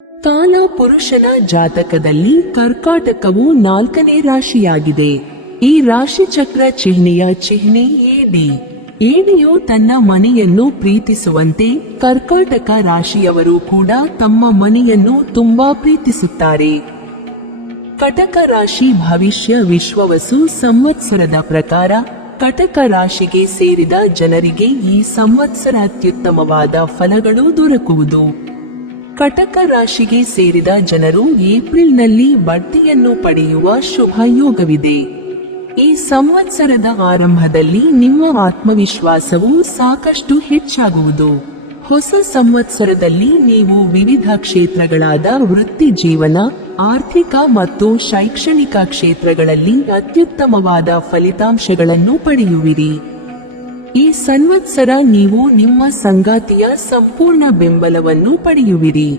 ಕಾಲ ಪುರುಷನ ಜಾತಕದಲ್ಲಿ ಕರ್ಕಾಟಕವು 4ನೇ ರಾಶಿಯಾಗಿದೆ. ಈ ರಾಶಿಚಕ್ರ ಚಿಹ್ನೆಯ ಚಿಹ್ನೆ ಏಡಿ. ಏಡಿಯು ತನ್ನ ಮನೆಯನ್ನು ಪ್ರೀತಿಸುವಂತೆ ಕರ್ಕಾಟಕ ರಾಶಿಯವರು ಕೂಡ ತಮ್ಮ ಮನೆಯನ್ನು ತುಂಬಾ ಪ್ರೀತಿಸುತ್ತಾರೆ. ಕಟಕ ರಾಶಿ ಭವಿಷ್ಯ ವಿಶ್ವವಸು ಸಂವತ್ಸರದ ಪ್ರಕಾರ ಕಟಕ ರಾಶಿಗೆ ಸೇರಿದ ಜನರಿಗೆ ಈ ಸಂವತ್ಸರ ಅತ್ಯುತ್ತಮವಾದ ಫಲಗಳು ದೊರಕುವುದು. ಕಟಕ ರಾಶಿಗೆ ಸೇರಿದ ಜನರು ಏಪ್ರಿಲ್ನಲ್ಲಿ ಬಡ್ತಿಯನ್ನು ಪಡೆಯುವ ಶುಭ ಯೋಗವಿದೆ. ಈ ಸಂವತ್ಸರದ ಆರಂಭದಲ್ಲಿ ನಿಮ್ಮ ಆತ್ಮವಿಶ್ವಾಸವು ಸಾಕಷ್ಟು ಹೆಚ್ಚಾಗುವುದು. ಹೊಸ ಸಂವತ್ಸರದಲ್ಲಿ ನೀವು ವಿವಿಧ ಕ್ಷೇತ್ರಗಳಾದ ವೃತ್ತಿ ಜೀವನ, ಆರ್ಥಿಕ ಮತ್ತು ಶೈಕ್ಷಣಿಕ ಕ್ಷೇತ್ರಗಳಲ್ಲಿ ಅತ್ಯುತ್ತಮವಾದ ಫಲಿತಾಂಶಗಳನ್ನು ಪಡೆಯುವಿರಿ. ಈ ಸಂವತ್ಸರ ನೀವು ನಿಮ್ಮ ಸಂಗಾತಿಯ ಸಂಪೂರ್ಣ ಬೆಂಬಲವನ್ನು ಪಡೆಯುವಿರಿ.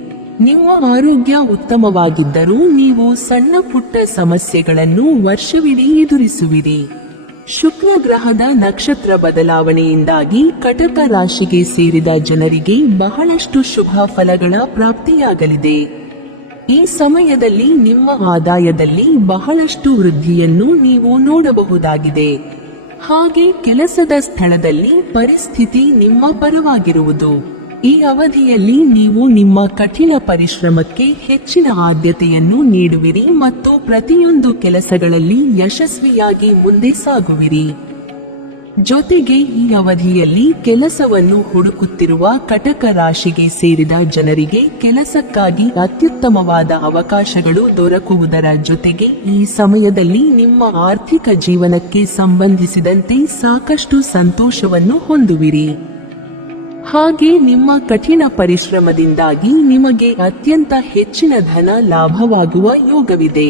ನಿಮ್ಮ ಆರೋಗ್ಯ ಉತ್ತಮವಾಗಿದ್ದರೂ ನೀವು ಸಣ್ಣ ಪುಟ್ಟ ಸಮಸ್ಯೆಗಳನ್ನು ವರ್ಷವಿಡೀ ಎದುರಿಸುವಿರಿ. ಶುಕ್ರ ಗ್ರಹದ ನಕ್ಷತ್ರ ಬದಲಾವಣೆಯಿಂದಾಗಿ ಕಟಕ ರಾಶಿಗೆ ಸೇರಿದ ಜನರಿಗೆ ಬಹಳಷ್ಟು ಶುಭ ಫಲಗಳ ಪ್ರಾಪ್ತಿಯಾಗಲಿದೆ. ಈ ಸಮಯದಲ್ಲಿ ನಿಮ್ಮ ಆದಾಯದಲ್ಲಿ ಬಹಳಷ್ಟು ವೃದ್ಧಿಯನ್ನು ನೀವು ನೋಡಬಹುದಾಗಿದೆ. ಹಾಗೆ ಕೆಲಸದ ಸ್ಥಳದಲ್ಲಿ ಪರಿಸ್ಥಿತಿ ನಿಮ್ಮ ಪರವಾಗಿರುವುದು. ಈ ಅವಧಿಯಲ್ಲಿ ನೀವು ನಿಮ್ಮ ಕಠಿಣ ಪರಿಶ್ರಮಕ್ಕೆ ಹೆಚ್ಚಿನ ಆದ್ಯತೆಯನ್ನು ನೀಡುವಿರಿ ಮತ್ತು ಪ್ರತಿಯೊಂದು ಕೆಲಸಗಳಲ್ಲಿ ಯಶಸ್ವಿಯಾಗಿ ಮುಂದೆ ಸಾಗುವಿರಿ. ಜೊತೆಗೆ ಈ ಅವಧಿಯಲ್ಲಿ ಕೆಲಸವನ್ನು ಹುಡುಕುತ್ತಿರುವ ಕಟಕ ರಾಶಿಗೆ ಸೇರಿದ ಜನರಿಗೆ ಕೆಲಸಕ್ಕಾಗಿ ಅತ್ಯುತ್ತಮವಾದ ಅವಕಾಶಗಳು ದೊರಕುವುದರ ಜೊತೆಗೆ ಈ ಸಮಯದಲ್ಲಿ ನಿಮ್ಮ ಆರ್ಥಿಕ ಜೀವನಕ್ಕೆ ಸಂಬಂಧಿಸಿದಂತೆ ಸಾಕಷ್ಟು ಸಂತೋಷವನ್ನು ಹೊಂದುವಿರಿ. ಹಾಗೆ ನಿಮ್ಮ ಕಠಿಣ ಪರಿಶ್ರಮದಿಂದಾಗಿ ನಿಮಗೆ ಅತ್ಯಂತ ಹೆಚ್ಚಿನ ಧನ ಲಾಭವಾಗುವ ಯೋಗವಿದೆ.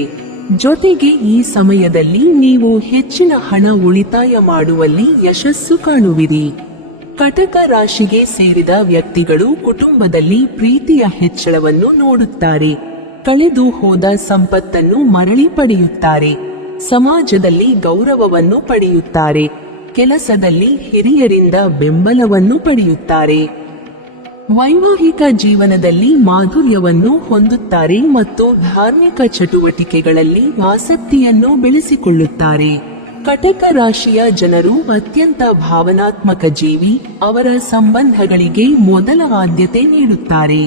ಜೊತೆಗೆ ಈ ಸಮಯದಲ್ಲಿ ನೀವು ಹೆಚ್ಚಿನ ಹಣ ಉಳಿತಾಯ ಮಾಡುವಲ್ಲಿ ಯಶಸ್ಸು ಕಾಣುವಿರಿ. ಕಟಕ ರಾಶಿಗೆ ಸೇರಿದ ವ್ಯಕ್ತಿಗಳು ಕುಟುಂಬದಲ್ಲಿ ಪ್ರೀತಿಯ ಹೆಚ್ಚಳವನ್ನು ನೋಡುತ್ತಾರೆ. ಕಳೆದು ಹೋದ ಸಂಪತ್ತನ್ನು ಮರಳಿ ಪಡೆಯುತ್ತಾರೆ. ಸಮಾಜದಲ್ಲಿ ಗೌರವವನ್ನು ಪಡೆಯುತ್ತಾರೆ. ಕೆಲಸದಲ್ಲಿ ಹಿರಿಯರಿಂದ ಬೆಂಬಲವನ್ನು ಪಡೆಯುತ್ತಾರೆ. ವೈವಾಹಿಕ ಜೀವನದಲ್ಲಿ ಮಾಧುರ್ಯವನ್ನು ಹೊಂದುತ್ತಾರೆ ಮತ್ತು ಧಾರ್ಮಿಕ ಚಟುವಟಿಕೆಗಳಲ್ಲಿ ಆಸಕ್ತಿಯನ್ನು ಬೆಳೆಸಿಕೊಳ್ಳುತ್ತಾರೆ. ಕಟಕ ರಾಶಿಯ ಜನರು ಅತ್ಯಂತ ಭಾವನಾತ್ಮಕ ಜೀವಿ. ಅವರ ಸಂಬಂಧಗಳಿಗೆ ಮೊದಲ ಆದ್ಯತೆ ನೀಡುತ್ತಾರೆ.